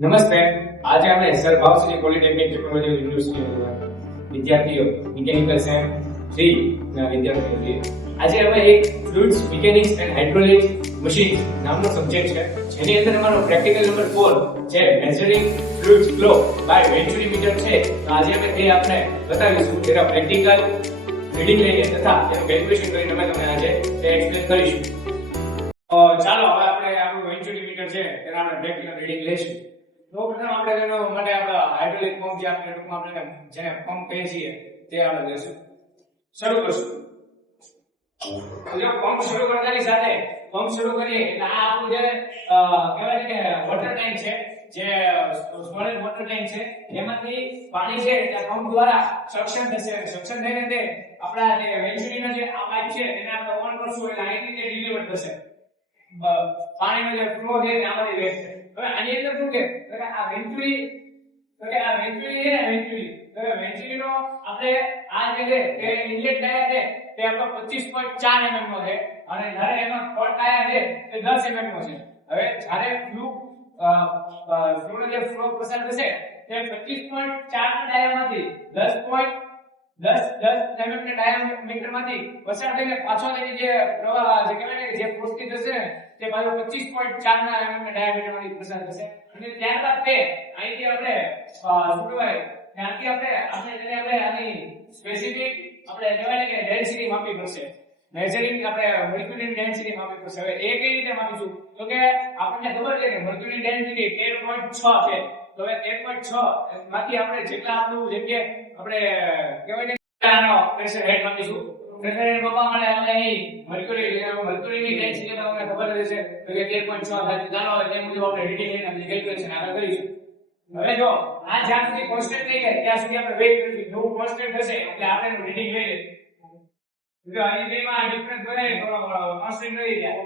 નમસ્તે. આજે આપણે સર ભાવશ્રી પોલિટેકનિક ટેકનોલોજી યુનિવર્સિટીના વિદ્યાર્થીઓ મિકેનિકલ સાયન્સ 3 ના વિદ્યાર્થીઓ છીએ. આજે આપણે એક fluids mechanics and hydraulic machine નામનો સબ્જેક્ટ છે, જેની અંદર અમારો પ્રેક્ટિકલ નંબર 4 છે measuring fluids flow by venturi meter છે. તો આજે આપણે તે આપણે બતાવીશું, તેના પ્રેક્ટિકલ રીડિંગ લઈને તથા તેનું કેલ્ક્યુલેશન કરીને અમે તમને આજે તે એક્સપ્લેન કરીશું. ચાલો હવે આપણે આપણું વેન્ચુરી મીટર છે તેના આપણે પ્રેક્ટિકલ રીડિંગ લઈશું. તો પ્રથમ આપણે તેનો માટે આપણા હાઇડ્રોલિક પંપ જે આપણે ટૂંકમાં આપણે જેને પંપ કહીએ છીએ તે આપણે લેશું. શરૂ કરશું. જો પંપ શરૂ કરતાની સાથે પંપ શરૂ કરીએ એટલે આ આપણું જે કહેવાય કે વોટર ટેન્ક છે, જે સ્ટોરેજ વોટર ટેન્ક છે, એમાંથી પાણી છે તે પંપ દ્વારા સક્શન થશે. સક્શન થઈને તે આપણા જે વેન્ચુરીનો જે આ પાઇપ છે એને આપણે ઓન કરશું એટલે અહીંથી તે ડિલિવર થશે. પાણીનો જે ફ્લો છે તે આમાંથી વહેશે. હવે આની અંદર શું છે કે આ વેન્ચુરી છે ને વેન્ચુરીનો આપણે આ જે છે તે ઇનલેટ ડાયા છે તે આપણો 25.4 mm નો છે અને જ્યારે એનો થર્ડ ડાયા છે તે 10 mm નો છે. હવે જ્યારે ફ્લૂનો જે ફ્લો પસાર થશે તે 25.4 ના ડાયામાંથી 10 mm ના ડાયામીટર માંથી પસાર થઈને પાછો તેની જે પ્રવાહ જે કહેવાય ને જે ફોર્સથી થશે તે પાછો 25.4 ના mm ના ડાયામીટર માંથી પસાર થશે. અને ત્યારબાદ તે અહીંથી આપણે શું કહેવાય ત્યાંથી આપણે આની સ્પેસિફિક આપણે કહેવાય કે ડેન્સિટી માપવી પડશે. મેઝરિંગ આપણે મર્ક્યુરીની ડેન્સિટી માપવી પડશે. હવે એ કઈ રીતે માપીશું તો કે આપણને ખબર છે કે મર્ક્યુરીની ડેન્સિટી 13.6 છે. તો હવે 13.6 માંથી આપણે જેટલા આપણું જેમ કે આપણે કહેવાય ને આનો પ્રેશર હેડ માપીશું. પ્રેશર હેડ માપવા માટે આપણે અહીં મર્ક્યુરીની ડેન્સિટી તમને ખબર જ છે તો કે 13.6 થાય. ચાલો તે મુજબ આપણે રીડિંગ લઈને આપણે કેલ્ક્યુલેશન આગળ કરીશું. હવે જો આ જ્યાં સુધી કોન્સ્ટન્ટ થઈ જાય ત્યાં સુધી આપણે વેઇટ કરીશું. જો કોન્સ્ટન્ટ થશે એટલે આપણે એનું રીડિંગ લઈ લઈશું. જો અહીં બેમાં ડિફરન્સ બને તો કોન્સ્ટન્ટ રહી જાય.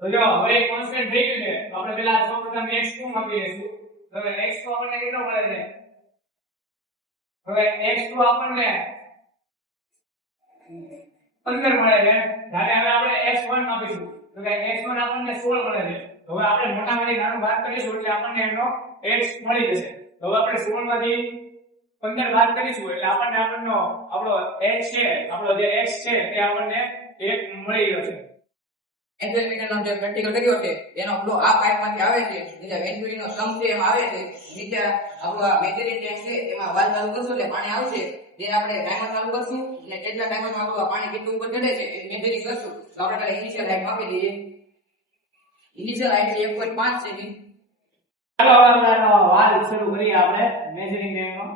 તો જો હવે કોન્સ્ટન્ટ થઈ ગયું છે તો આપણે પહેલા સૌપ્રથમ x2 માપી લઈશું. તો હવે x2 આપણને કેટલો મળે છે? હવે x2 આપણને 15 મળે છે. જ્યારે હવે આપણે x1 માપીશું તો કે x1 આપણને 16 મળે છે. તો હવે આપણે મોટામાંથી નાનું બાદ કરીશું એટલે આપણને એનો x મળી જશે. તો હવે આપણે 16 માંથી 15 બાદ કરીશું એટલે આપણને આપણો x છે, આપણો જે x છે તે આપણને 1 મળી ગયો છે. એન્જોયમેન્ટનો જે પ્રેક્ટિકલ કર્યો છે એનો ફ્લો આ પાઇપમાંથી આવે છે. નીચે વેન્ચુરીનો સમ છે એમાં આવે છે. નીચે આપણો મેઝરિંગ ટેન્ક છે એમાં વાલ્વ ચાલુ કરશું એટલે પાણી આવશે. જે આપણે ટાઈમર ચાલુ કરશું અને કેટલા ટાઈમરમાં આપણું પાણી કેટલું ઉપર ચડે છે એ મેઝરિંગ કરશું. તો આપણે પહેલા ઇનિશિયલ હાઈટ માપી દઈએ. ઇનિશિયલ હાઈટ 1.5 છે. ચાલો હવે આપણે વાલ્વ શરૂ કરીએ આપણે મેઝરિંગ ટેન્કમાં.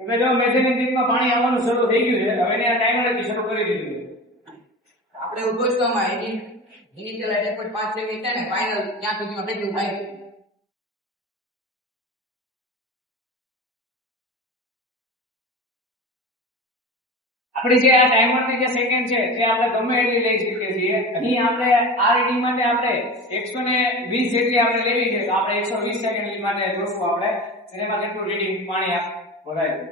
હવે જો મેઝરિંગ ટેન્કમાં પાણી આવવાનું શરૂ થઈ ગયું છે. હવે એને ટાઈમરથી શરૂ કરી દીધું છે. આપણે ઉદ્દેશમાં ઇનિશિયલ હાઈટ 1.5 છે કે ને ફાઇનલ ત્યાં સુધીમાં કેટલું થાય. આપણી જે આ ટાઈમરની જે સેકન્ડ છે તે આપણે ગમે એટલી લઈ શકીએ છીએ. અહીં આપણે આ રીડિંગ માટે આપણે 120 જેટલી આપણે લેવી છે તો આપણે 120 સેકન્ડ માટે જોશું આપણે એમાં કેટલું રીડિંગ પાણી ભરાય છે.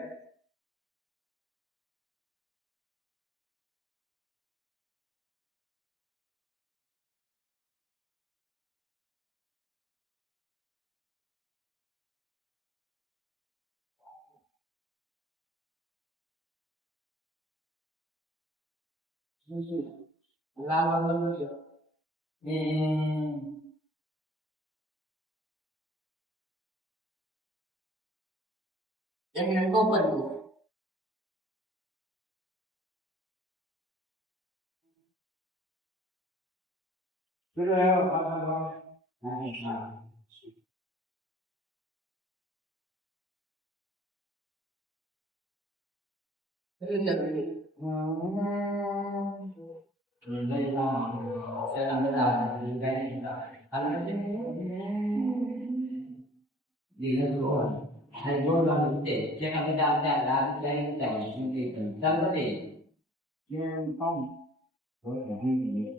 લાલ વાળું છે એમને copper hay vô là thực tế cho các cái đào tạo là cái cảnh những cái cần tâm vấn đề nhưng không với cả hai gì nữa.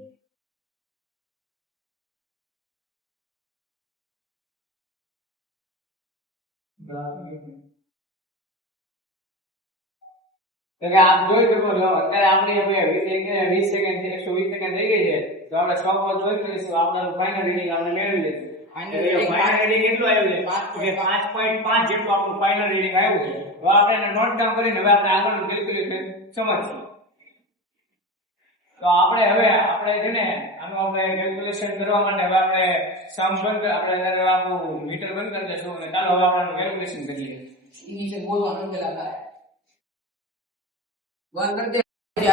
તો કે આપ જોઈ શકો છો અત્યારે આપણી હવે 20 સેકન્ડ થી 120 સેકન્ડ થઈ ગઈ છે. તો આપણે 6 જોઈ લઈશું. આપણું ફાઇનલ રીડિંગ આપણે મેળવી લઈશું. Final એટલે reading final reading કેટલું આવ્યું છે? કે 5.5 જેટલું આપણું final reading આવ્યું છે. હવે આપણે એને નોટ ડાઉન કરીને હવે આપણે આગળનું કેલ્ક્યુલેશન સમજીએ. તો આપણે છે ને આનું આપણે કેલ્ક્યુલેશન કરવા માટે હવે આપણે સમ બંધ આપણે અંદર આપણું મીટર બંધ કરી દઈશું અને ચાલો હવે આપણે આનું કેલ્ક્યુલેશન કરીએ. ઇનિશિયલ બોલવાનું પેલા થાય બંધ કરી દે.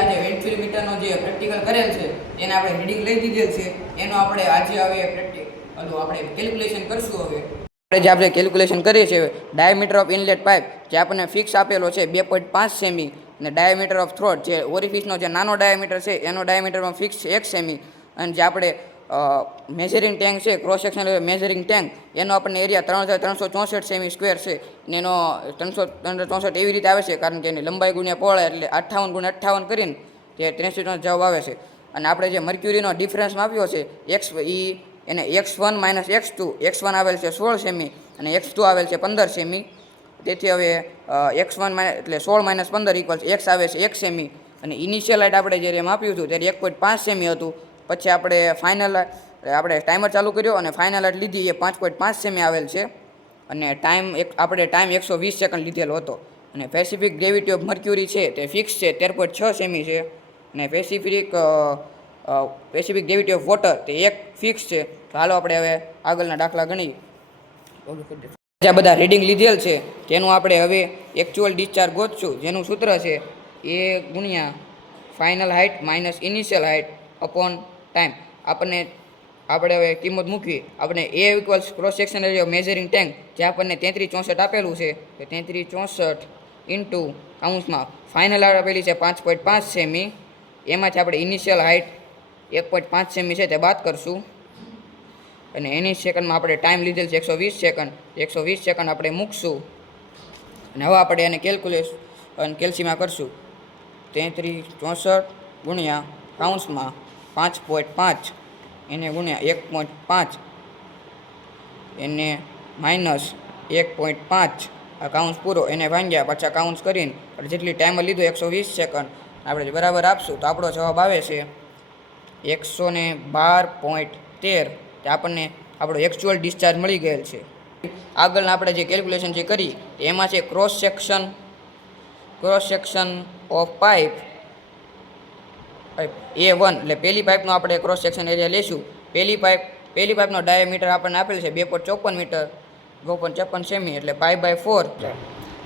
આજે વેન્ટ્રી મીટરનો જે પ્રેક્ટિકલ કરેલ છે એને આપણે રીડિંગ લઈ દીધેલ છે એનો આપણે આજે હવે આપણે કેલ્ક્યુલેશન કરશું. હવે આપણે કેલ્ક્યુલેશન કરીએ છીએ ડાયામીટર ઓફ ઇનલેટ પાઇપ જે આપણને ફિક્સ આપેલો છે 2.5 સેમી અને ડાયામીટર ઓફ થ્રોટ જે ઓરિફિસનો જે નાનો ડાયામીટર છે એનો ડાયામીટરમાં ફિક્સ 1 સેમી અને જે આપણે મેઝરિંગ ટેન્ક છે ક્રોસ સેક્શન મેઝરિંગ ટેન્ક એનો આપણને એરિયા 3364 સેમી સ્ક્વેર છે અને એનો 364 એવી રીતે આવે છે કારણ કે એની લંબાઈ ગુણ્યા પહોળાઈ એટલે 58 ગુણ્યા 58 કરીને તે 63 જવાબ આવે છે. અને આપણે જે મર્ક્યુરીનો ડિફરન્સ આપ્યો છે એને x1 માઇનસ x2 x1 આવેલ છે 16 સેમી અને x2 આવેલ છે 15 સેમી. તેથી હવે x1 એટલે 16 માઇનસ 15 ઇક્વલ્સ x આવે છે 1 સેમી અને ઇનિશિયલ હાઇટ આપણે જ્યારે એમ આપ્યું હતું ત્યારે 1.5 સેમી હતું. પછી આપણે આપણે ટાઈમર ચાલુ કર્યો અને ફાઇનલ હાઇટ લીધી એ 5.5 સેમી આવેલ છે અને આપણે ટાઈમ 120 સેકન્ડ લીધેલો હતો. અને પેસિફિક ગ્રેવિટી ઓફ મર્ક્યુરી છે તે ફિક્સ છે 13.6 સેમી છે અને પેસિફિક ગ્રેવિટી ઓફ વોટર તે 1 ફિક્સ છે. તો હાલો આપણે હવે આગળના દાખલા ગણીએ. આ બધા રીડિંગ લીધેલ છે તેનું આપણે હવે એકચ્યુઅલ ડિસ્ચાર્જ ગોતશું જેનું સૂત્ર છે એ ગુણ્યા final height minus initial height upon time. આપણે હવે કિંમત મૂકવી. આપણે A equals cross section area measuring tank જે આપણને 3364 આપેલું છે કે 3364 ઇન્ટુ કાઉન્સમાં ફાઇનલ હાઇટ આપેલી છે 5.5 સેમી એમાંથી આપણે ઇનિશિયલ હાઇટ 1.5 સેમી છે તે બાદ કરશું અને એની સેકન્ડમાં આપણે ટાઈમ લીધેલ છે 120 સેકન્ડ 120 સેકન્ડ આપણે મૂકશું અને હવે આપણે એને કેલ્સીમાં કરશું 3364 ગુણ્યા કાઉન્સમાં 5.5 એને ગુણ્યા 1.5 એને માઇનસ 1.5 આ કાઉન્સ પૂરો એને ભાંગ્યા પાછા કાઉન્સ કરીને જેટલી ટાઈમર લીધો 120 સેકન્ડ આપણે બરાબર આપશું તો આપણો જવાબ આવે છે 112.13. તે આપણને આપણો એકચ્યુઅલ ડિસ્ચાર્જ મળી ગયેલ છે. આગળના આપણે જે કેલ્ક્યુલેશન જે કરી એમાં છે cross section of pipe A1 એટલે પહેલી પાઇપનો આપણે ક્રોસ સેક્શન એરિયા લઈશું. પહેલી પાઇપનો ડાયામીટર આપણને આપેલ છે 2.54 મીટર 2.54 સેમી એટલે π/4.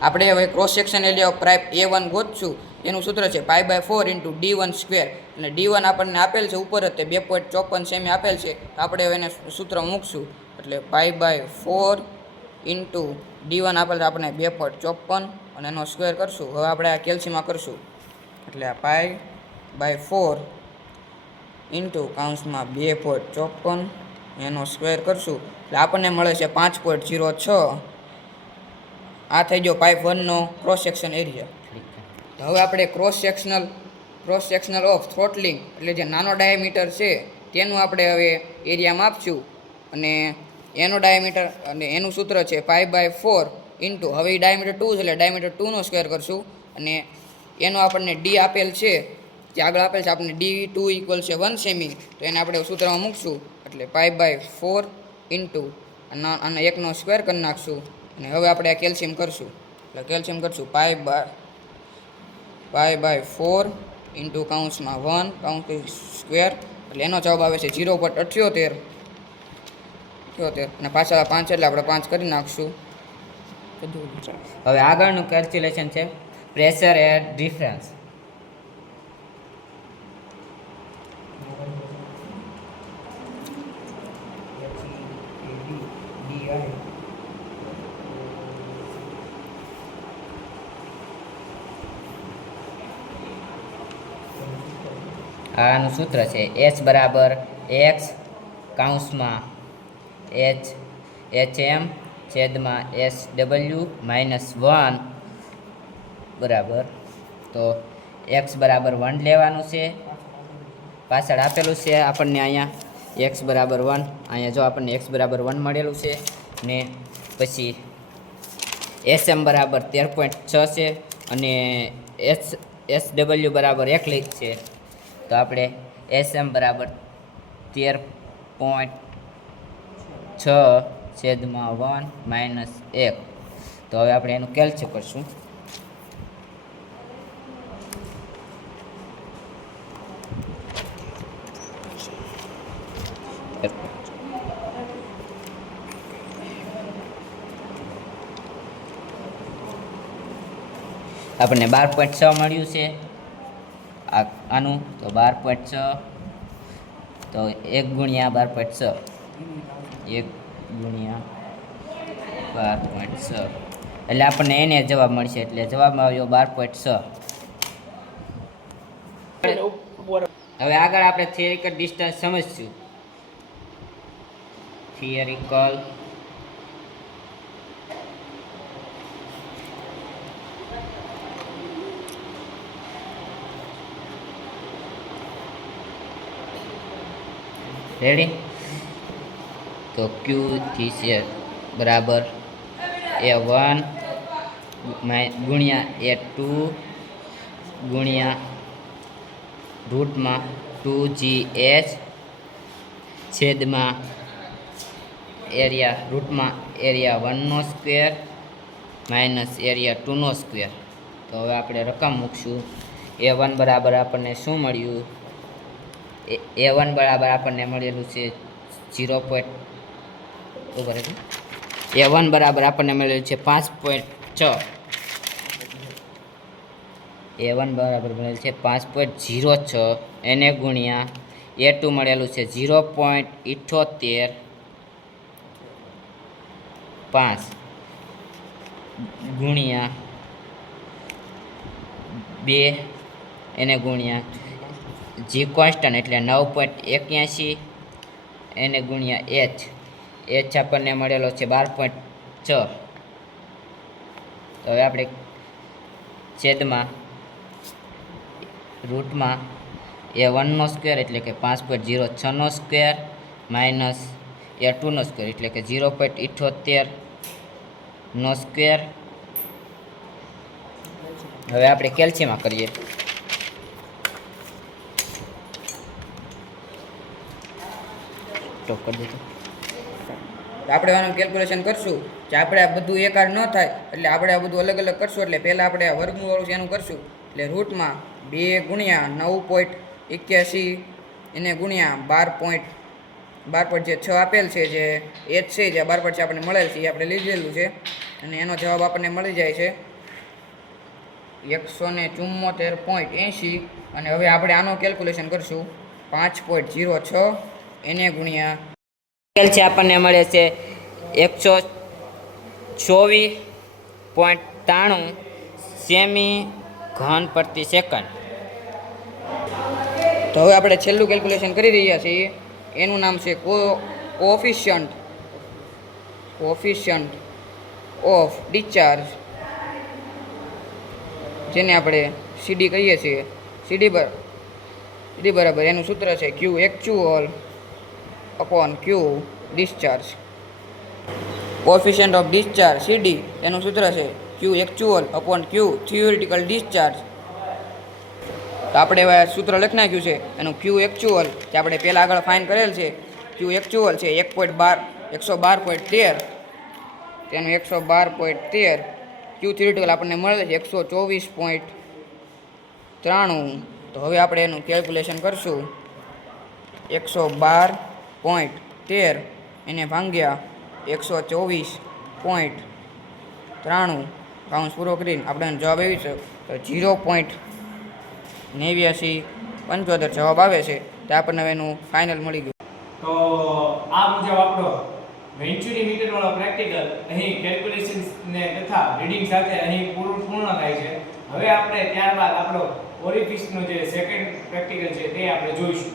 આપણે હવે cross section area of pipe A1 ગોતશું. એનું સૂત્ર છે π/4 ઇન્ટુ D1 સ્ક્વેર અને D1 આપણને આપેલ છે ઉપર જ તે 2.54 સેમી આપેલ છે. આપણે હવે એને સૂત્ર મૂકશું એટલે π/4 ઇન્ટુ D1 આપેલ છે આપણને 2.54 અને એનો સ્ક્વેર કરશું. હવે આપણે આ કેલ્સીમાં કરશું એટલે આ π/4 ઇન્ટુ કાઉન્સમાં 2.54 એનો સ્ક્વેર કરશું એટલે આપણને મળે છે 5.06. આ થઈ ગયો પાઇપ 1નો ક્રોસ સેક્શન એરિયા. હવે આપણે ક્રોસ સેક્શનલ ઓફ થ્રોટલિંગ એટલે જે નાનો ડાયામીટર છે તેનું આપણે હવે એરિયામાં આપશું અને એનો ડાયામીટર અને એનું સૂત્ર છે π/4 ઇન્ટુ હવે એ ડાયામીટર 2 છે એટલે ડાયામીટર 2નો સ્ક્વેર કરશું અને એનો આપણને ડી આપેલ છે જે આગળ આપેલ છે આપણને D2 ઇક્વલ છે 1 સેમી તો એને આપણે સૂત્રમાં મૂકશું એટલે π/4 ઇન્ટુ અને 1નો સ્ક્વેર કરી નાખશું અને હવે આપણે આ કેલ્શિયમ કરશું એટલે કેલ્શિયમ કરશું π/4 ઇન્ટુ કાઉન્સમાં 1 કાઉન્સ સ્ક્વેર એટલે એનો જવાબ આવે છે 0.78 અને પાછા 5 એટલે આપણે 5 કરી નાખશું. હવે આગળનું કેલ્ક્યુલેશન છે પ્રેશર એર ડિફરન્સ. આનું સૂત્ર છે H બરાબર x કાઉન્સમાં HM છેદમાં SW -1 બરાબર. તો x બરાબર 1 લેવાનું છે. પાછળ આપેલું છે આપણને અહીંયા x બરાબર 1 અહીંયા જો આપણને x બરાબર 1 મળેલું છે ને પછી SM બરાબર 13.6 છે અને SW બરાબર 1 લીધ છે. તો આપણે SM બરાબર 13.6 6/1 માઇનસ 1. તો હવે આપણે એનું કેલ્ક્યુલેટ કરશું. આપણને 12.6 મળ્યું છે આનું. તો 12.6 તો 1 ગુણ્યા 12.6 1 ગુણ્યા 12.6 એટલે આપણને એને જવાબ મળશે. એટલે જવાબમાં આવ્યો 12.6. હવે આગળ આપણે થિયરિકલ ડિસ્ટન્સ સમજશું. Theoretical ready. તો Q થી છે બરાબર A1 ગુણ્યા A2 ગુણ્યા રૂટમાં 2GH છેદમાં એરિયા રૂટમાં એરિયા 1નો સ્ક્વેર માઇનસ એરિયા 2નો સ્ક્વેર. તો હવે આપણે રકમ મૂકશું. A1 બરાબર આપણને શું મળ્યું? A1 બરાબર આપણને મળેલું છે 0. A1 બરાબર આપણને મળેલું છે 5.6. A1 બરાબર મળેલું છે 5.06 એને ગુણ્યા A2 મળેલું છે 0.78 5 ગુણ્યા 2 એને ગુણ્યા જી કોન્સ્ટન્ટ એટલે 9.81 એને ગુણ્યા H આપણને મળેલો છે 12.6. તો હવે આપણે છેદમાં રૂટમાં A1નો સ્ક્વેર એટલે કે 5.06નો સ્ક્વેર માઇનસ A2નો સ્ક્વેર એટલે કે 0.78નો સ્ક્વેર. હવે આપણે કેલ્સીમાં કરીએ. આપણે આનું કેલ્ક્યુલેશન કરશું કે આપણે આ બધું એકાર ન થાય એટલે આપણે આ બધું અલગ અલગ કરશું. એટલે પહેલાં આપણે આ વર્ગમૂળવાળું છે એનું કરશું. એટલે રૂટમાં 2 ગુણ્યા 9.81 એને ગુણ્યા 12.6 આપેલ છે જે H છે જે 12.6 આપણને મળેલ છે એ આપણે લીધેલું છે અને એનો જવાબ આપણને મળી જાય છે 174.80. અને હવે આપણે આનો કેલ્ક્યુલેશન કરશું 5.06 એને ગુણ્યા છે આપણને મળે છે 124.93 સેમી ઘન પ્રતિ સેકન્ડ. તો હવે આપણે છેલ્લું કેલ્ક્યુલેશન કરી રહ્યા છીએ. એનું નામ છે કોએફિશિયન્ટ ઓફ ડિસ્ચાર્જ, જેને આપણે સીડી કહીએ છીએ. સીડી બરાબર એનું સૂત્ર છે Q actual upon Q discharge. Coefficient of discharge CD એનું સૂત્ર છે Q actual upon Q theoretical discharge. તો આપણે હવે સૂત્ર લખી નાખ્યું છે એનું Q એક્ચ્યુઅલ જે આપણે પહેલાં આગળ ફાઇન કરેલ છે. Q એક્ચ્યુઅલ છે 112.13 તેનું 112.13. Q થિયોરિટિકલ આપણને મળે છે 124.93. તો હવે આપણે એનું કેલ્ક્યુલેશન કરશું. 112.13 એને ભાગ્યા 124.93 કાઉન્સ પૂરો કરીને આપણે જવાબ આવી છે તો 0.8975 જવાબ આવે છે. તે આપણને હવે એનું ફાઇનલ મળી ગયું. તો આ મુજબ આપણો વેન્ચ્યુરી મીટર વાળો પ્રેક્ટિકલ અહીં કેલ્ક્યુલેશન્સ ને તથા રીડિંગ સાથે અહીં પૂર્ણ થાય છે. હવે આપણે ત્યારબાદ આપણો ઓરિફિસનો જે સેકન્ડ પ્રેક્ટિકલ છે તે આપણે જોઈશું.